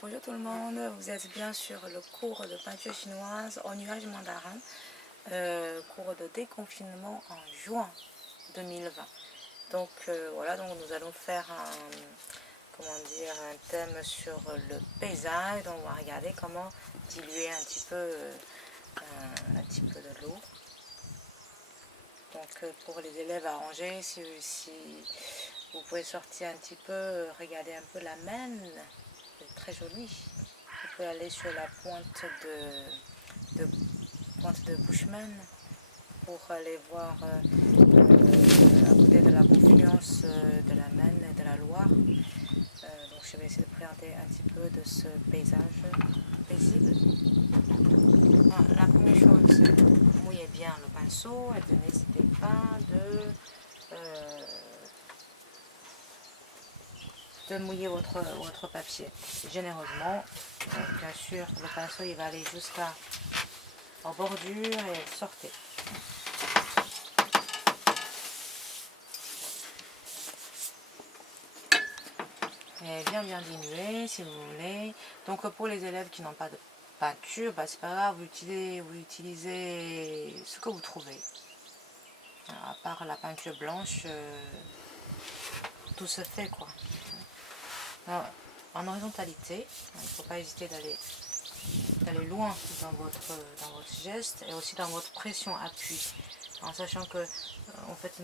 Bonjour tout le monde, vous êtes bien sur le cours de peinture chinoise en nuage mandarin, cours de déconfinement en juin 2020. Donc voilà, donc nous allons faire un thème sur le paysage. Donc on va regarder comment diluer un petit peu de l'eau. Donc pour les élèves à ranger, si vous pouvez sortir un petit peu, regarder un peu la Maine, c'est très joli. Vous pouvez aller sur la pointe de Bushman pour aller voir à côté de la confluence de la Maine et de la Loire. Donc je vais essayer de présenter un petit peu de ce paysage paisible. La première chose, c'est mouillez bien le pinceau et n'hésitez pas de mouiller votre papier généreusement. Donc, bien sûr, le pinceau il va aller jusqu'à en bordure et sortez. Et bien diminuer si vous voulez. Donc pour les élèves qui n'ont pas de peinture, c'est pas grave, vous utilisez ce que vous trouvez. À part la peinture blanche, tout se fait quoi. Alors, en horizontalité, il ne faut pas hésiter d'aller loin dans votre geste et aussi dans votre pression appui. En sachant que en fait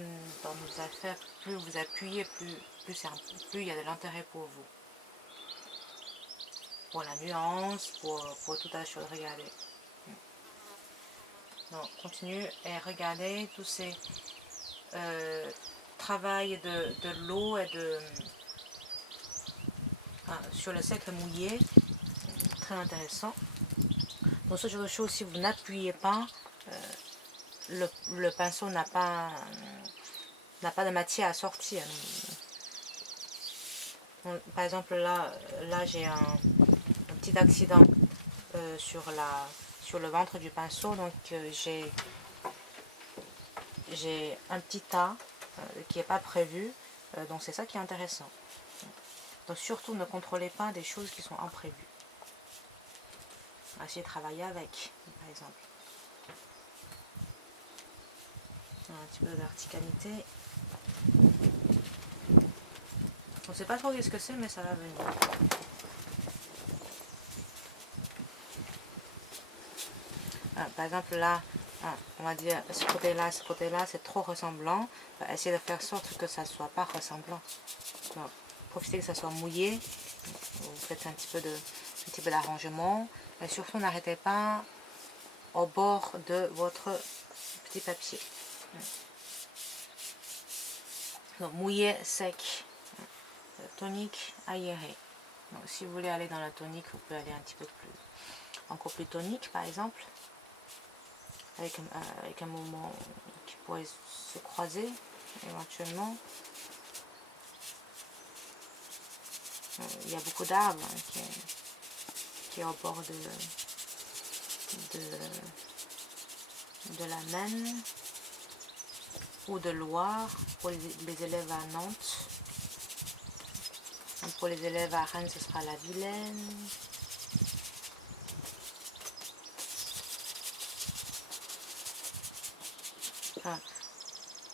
dans nos affaires, plus vous appuyez, plus il y a de l'intérêt pour vous. Pour la nuance, pour toute la chose, regardez. Donc continue et regardez tous ces travail de l'eau et sur le sec mouillé, très intéressant. Donc ce genre de choses, si vous n'appuyez pas, le pinceau n'a pas de matière à sortir. Donc, par exemple là j'ai un petit accident sur le ventre du pinceau, donc j'ai un petit tas qui n'est pas prévu, donc c'est ça qui est intéressant. Donc surtout ne contrôlez pas des choses qui sont imprévues. Essayez de travailler avec, par exemple. Un petit peu de verticalité. On ne sait pas trop ce que c'est, mais ça va venir. Par exemple là, on va dire ce côté-là, c'est trop ressemblant. Essayez de faire sorte que ça ne soit pas ressemblant. Donc, profitez que ça soit mouillé. Vous faites un petit peu d'arrangement. Et surtout, n'arrêtez pas au bord de votre petit papier. Donc, mouillé, sec, tonique, aéré. Donc, si vous voulez aller dans la tonique, vous pouvez aller un petit peu encore plus tonique, par exemple, avec un mouvement qui pourrait se croiser éventuellement. Il y a beaucoup d'arbres qui est au bord de la Maine ou de Loire pour les élèves à Nantes. Pour les élèves à Rennes, ce sera la Vilaine.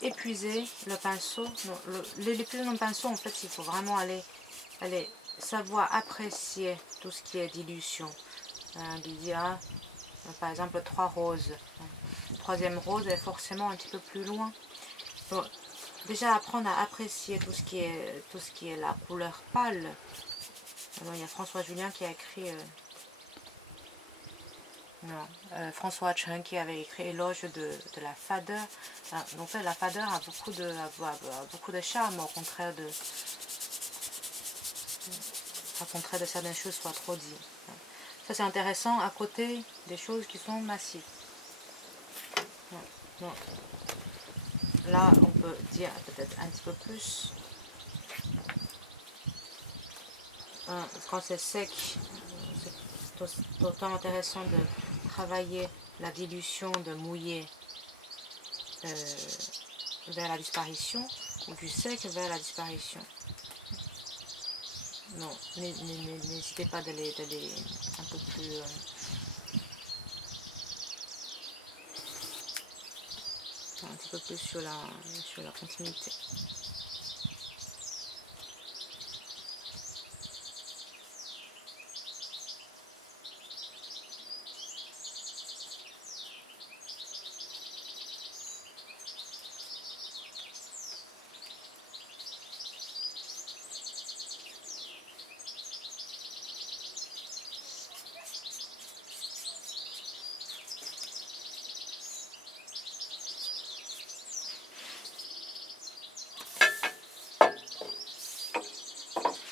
Épuiser le pinceau. L'épuisement dans le pinceau, en fait, il faut vraiment aller savoir apprécier tout ce qui est dilution. Par exemple, 3 roses. Troisième rose est forcément un petit peu plus loin. Donc, déjà apprendre à apprécier tout ce qui est la couleur pâle. Alors, il y a François Julien qui a écrit François Chen qui avait écrit Éloge de la fadeur. Donc la fadeur a beaucoup de charme, au contraire de certaines choses soient trop dites. Ça c'est intéressant à côté des choses qui sont massives. Donc, là on peut dire peut-être un petit peu plus. Quand c'est sec, c'est autant intéressant de travailler la dilution, de mouiller vers la disparition ou du sec vers la disparition. non, n'hésitez pas d'aller un peu plus un petit peu plus sur la continuité.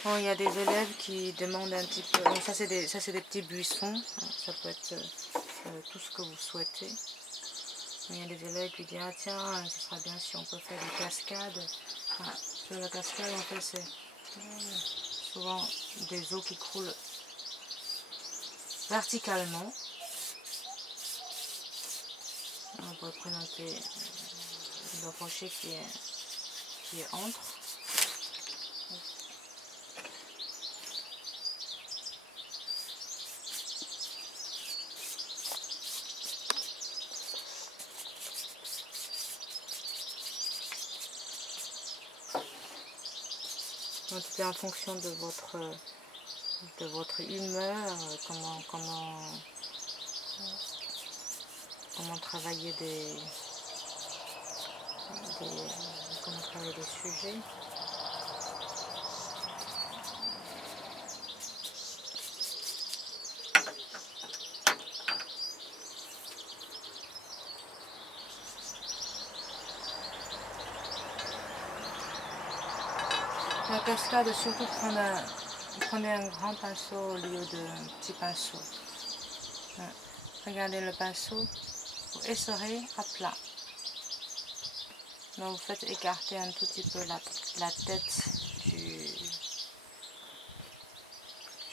Bon, il y a des élèves qui demandent un petit peu. Bon, ça c'est des petits buissons. Ça peut être tout ce que vous souhaitez. Mais il y a des élèves qui disent ah tiens, ce sera bien si on peut faire des cascades. Enfin, sur la cascade en fait c'est souvent des eaux qui coulent verticalement. On peut présenter le rocher qui est entre. Donc, tout est en fonction de votre humeur, comment travailler comment travailler des sujets. La cascade, surtout prenez un grand pinceau au lieu d'un petit pinceau. Regardez le pinceau, vous essorez à plat. Donc vous faites écarter un tout petit peu la tête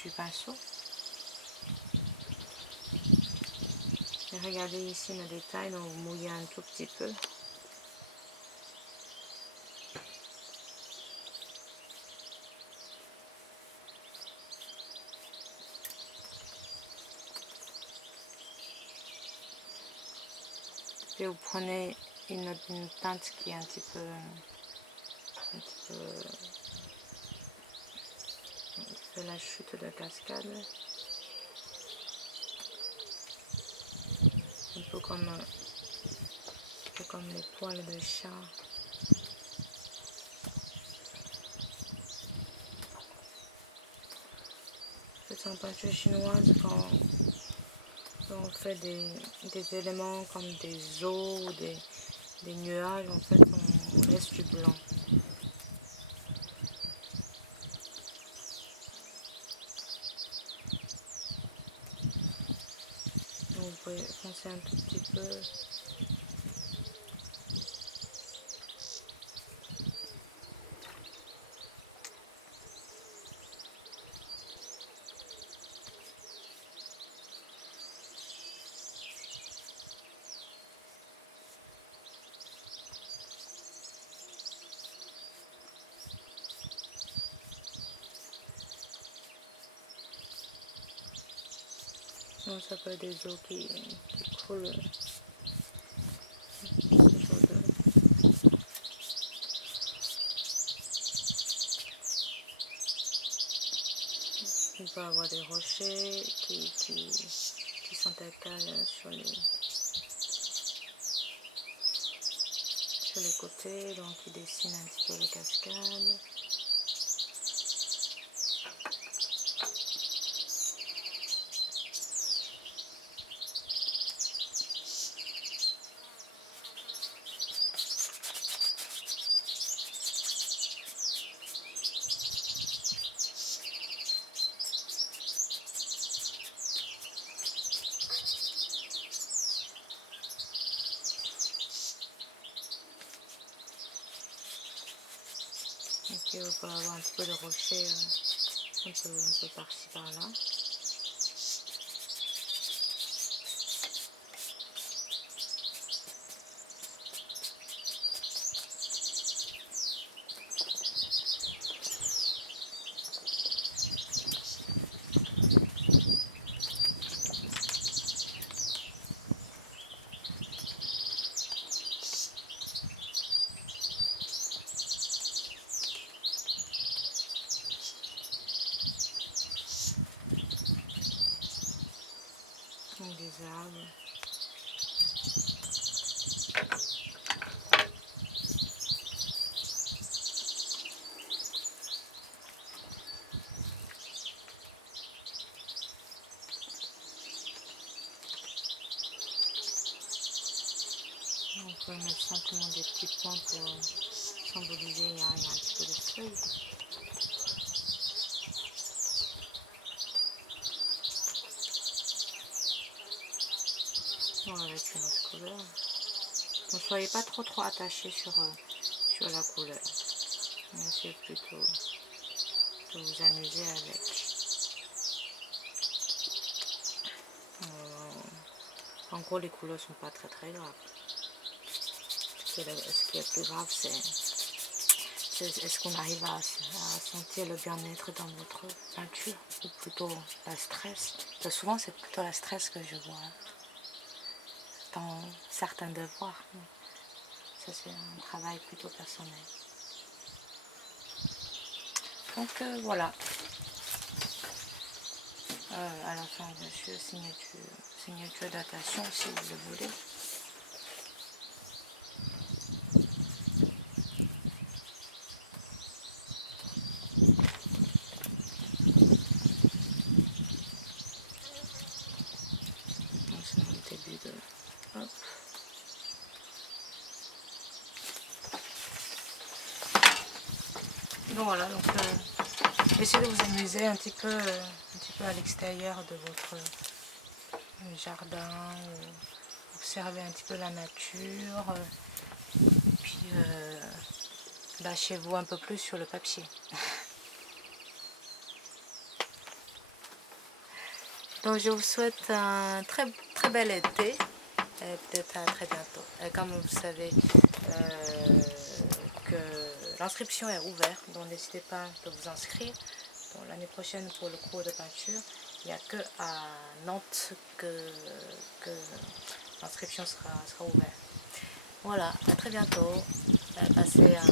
du pinceau. Et regardez ici le détail, donc vous mouillez un tout petit peu. Et vous prenez une teinte qui est un petit peu fait la chute de cascade, un peu comme les poils de chat. C'est en peinture chinoise quand on fait des éléments comme des eaux, des nuages, en fait on laisse du blanc. Donc vous pouvez foncer un tout petit peu. Donc ça peut être des eaux qui coulent. On peut avoir des rochers qui s'intercalent sur les côtés, donc ils dessinent un petit peu les cascades. Et on peut avoir un petit peu de rocher un peu par-ci par-là. agréable. On peut mettre simplement des petits points pour symboliser, il y a un petit peu de feuilles. Bon, avec une autre couleur. Ne soyez pas trop attachés sur la couleur. Essayez plutôt de vous amuser avec. En gros, les couleurs sont pas très graves. Ce qui est plus grave, c'est est-ce qu'on arrive à sentir le bien-être dans votre peinture, ou plutôt la stress. Souvent, c'est plutôt la stress que je vois dans certains devoirs. Ça, c'est un travail plutôt personnel. Donc voilà. À la fin, bien sûr, signature datation si vous le voulez. C'est le début de... Hop. Donc voilà, donc essayez de vous amuser un petit peu à l'extérieur de votre jardin, observez un petit peu la nature, puis lâchez-vous un peu plus sur le papier. Donc je vous souhaite un très bel été et peut-être à très bientôt. Et comme vous savez que l'inscription est ouverte, donc n'hésitez pas de vous inscrire. L'année prochaine pour le cours de peinture, il n'y a que à Nantes que l'inscription sera ouverte. Voilà, à très bientôt. Passez un